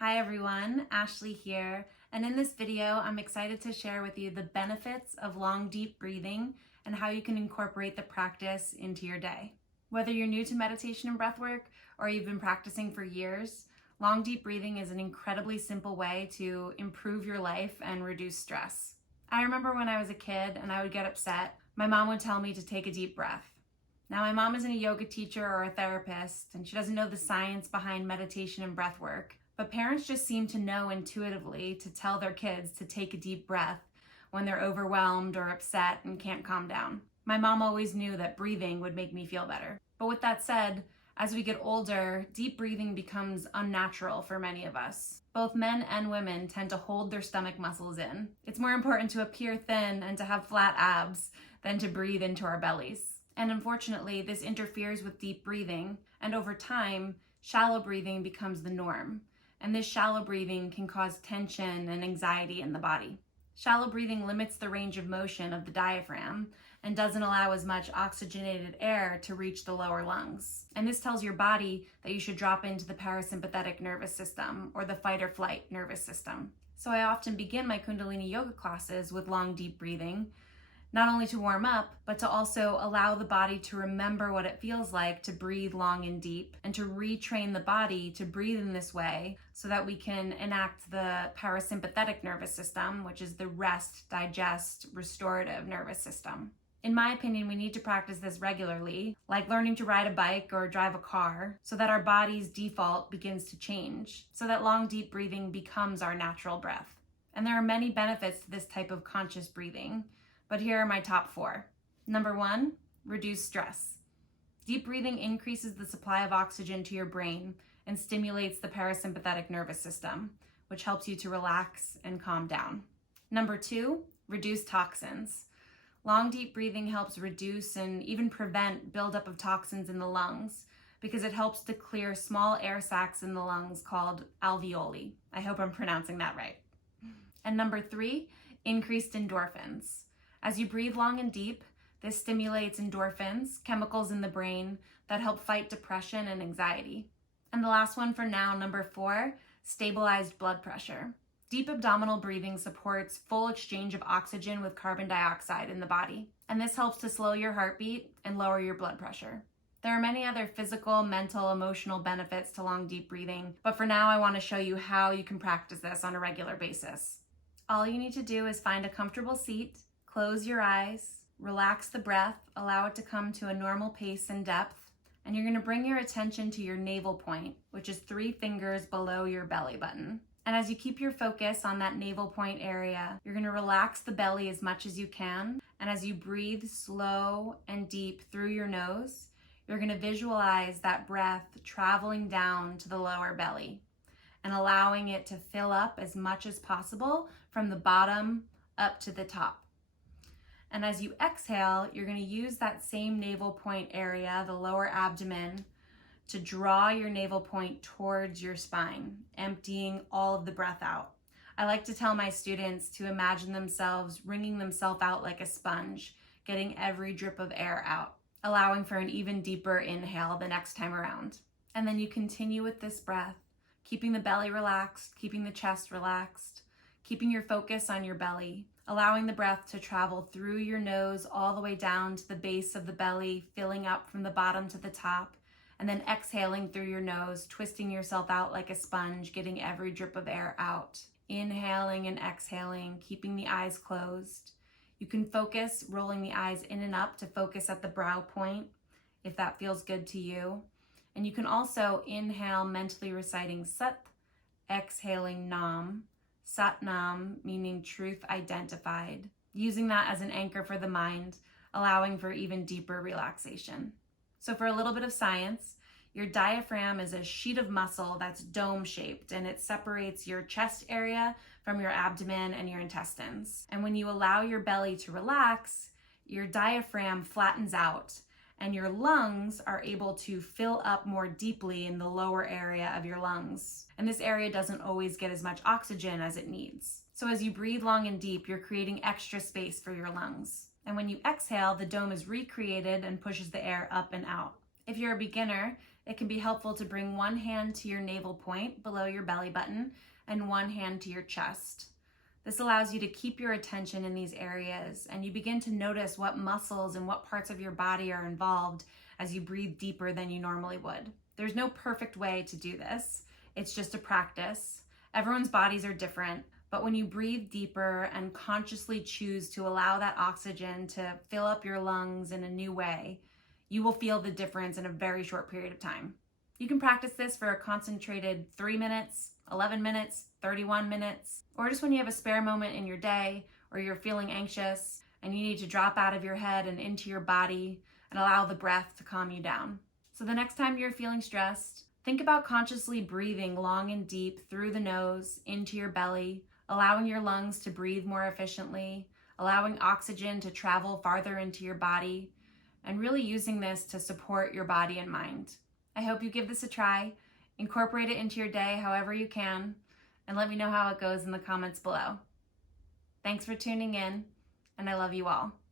Hi everyone, Ashley here, and in this video I'm excited to share with you the benefits of long deep breathing and how you can incorporate the practice into your day. Whether you're new to meditation and breathwork or you've been practicing for years, long deep breathing is an incredibly simple way to improve your life and reduce stress. I remember when I was a kid and I would get upset, my mom would tell me to take a deep breath. Now my mom isn't a yoga teacher or a therapist and she doesn't know the science behind meditation and breathwork. But parents just seem to know intuitively to tell their kids to take a deep breath when they're overwhelmed or upset and can't calm down. My mom always knew that breathing would make me feel better. But with that said, as we get older, deep breathing becomes unnatural for many of us. Both men and women tend to hold their stomach muscles in. It's more important to appear thin and to have flat abs than to breathe into our bellies. And unfortunately, this interferes with deep breathing, and over time, shallow breathing becomes the norm. And this shallow breathing can cause tension and anxiety in the body. Shallow breathing limits the range of motion of the diaphragm and doesn't allow as much oxygenated air to reach the lower lungs. And this tells your body that you should drop into the parasympathetic nervous system or the fight or flight nervous system. So I often begin my Kundalini yoga classes with long deep breathing, not only to warm up, but to also allow the body to remember what it feels like to breathe long and deep and to retrain the body to breathe in this way so that we can enact the parasympathetic nervous system, which is the rest, digest, restorative nervous system. In my opinion, we need to practice this regularly, like learning to ride a bike or drive a car, so that our body's default begins to change, so that long deep breathing becomes our natural breath. And there are many benefits to this type of conscious breathing. But here are my top 4. Number 1, reduce stress. Deep breathing increases the supply of oxygen to your brain and stimulates the parasympathetic nervous system, which helps you to relax and calm down. Number 2, reduce toxins. Long deep breathing helps reduce and even prevent buildup of toxins in the lungs because it helps to clear small air sacs in the lungs called alveoli. I hope I'm pronouncing that right. And number 3, increased endorphins. As you breathe long and deep, this stimulates endorphins, chemicals in the brain that help fight depression and anxiety. And the last one for now, number 4, stabilized blood pressure. Deep abdominal breathing supports full exchange of oxygen with carbon dioxide in the body, and this helps to slow your heartbeat and lower your blood pressure. There are many other physical, mental, emotional benefits to long deep breathing, but for now I want to show you how you can practice this on a regular basis. All you need to do is find a comfortable seat, close your eyes, relax the breath, allow it to come to a normal pace and depth, and you're going to bring your attention to your navel point, which is 3 fingers below your belly button. And as you keep your focus on that navel point area, you're going to relax the belly as much as you can. And as you breathe slow and deep through your nose, you're going to visualize that breath traveling down to the lower belly and allowing it to fill up as much as possible from the bottom up to the top. And as you exhale, you're going to use that same navel point area, the lower abdomen, to draw your navel point towards your spine, emptying all of the breath out. I like to tell my students to imagine themselves wringing themselves out like a sponge, getting every drip of air out, allowing for an even deeper inhale the next time around. And then you continue with this breath, keeping the belly relaxed, keeping the chest relaxed, keeping your focus on your belly, allowing the breath to travel through your nose all the way down to the base of the belly, filling up from the bottom to the top, and then exhaling through your nose, twisting yourself out like a sponge, getting every drip of air out. Inhaling and exhaling, keeping the eyes closed. You can focus rolling the eyes in and up to focus at the brow point, if that feels good to you. And you can also inhale mentally reciting Sat, exhaling Nam. Sat Nam, meaning truth identified, using that as an anchor for the mind, allowing for even deeper relaxation. So for a little bit of science, your diaphragm is a sheet of muscle that's dome-shaped, and it separates your chest area from your abdomen and your intestines. And when you allow your belly to relax, your diaphragm flattens out, and your lungs are able to fill up more deeply in the lower area of your lungs. And this area doesn't always get as much oxygen as it needs. So as you breathe long and deep, you're creating extra space for your lungs. And when you exhale, the dome is recreated and pushes the air up and out. If you're a beginner, it can be helpful to bring one hand to your navel point below your belly button and one hand to your chest. This allows you to keep your attention in these areas, and you begin to notice what muscles and what parts of your body are involved as you breathe deeper than you normally would. There's no perfect way to do this. It's just a practice. Everyone's bodies are different, but when you breathe deeper and consciously choose to allow that oxygen to fill up your lungs in a new way, you will feel the difference in a very short period of time. You can practice this for a concentrated 3 minutes, 11 minutes, 31 minutes, or just when you have a spare moment in your day or you're feeling anxious and you need to drop out of your head and into your body and allow the breath to calm you down. So the next time you're feeling stressed, think about consciously breathing long and deep through the nose into your belly, allowing your lungs to breathe more efficiently, allowing oxygen to travel farther into your body, and really using this to support your body and mind. I hope you give this a try, incorporate it into your day however you can, and let me know how it goes in the comments below. Thanks for tuning in, and I love you all.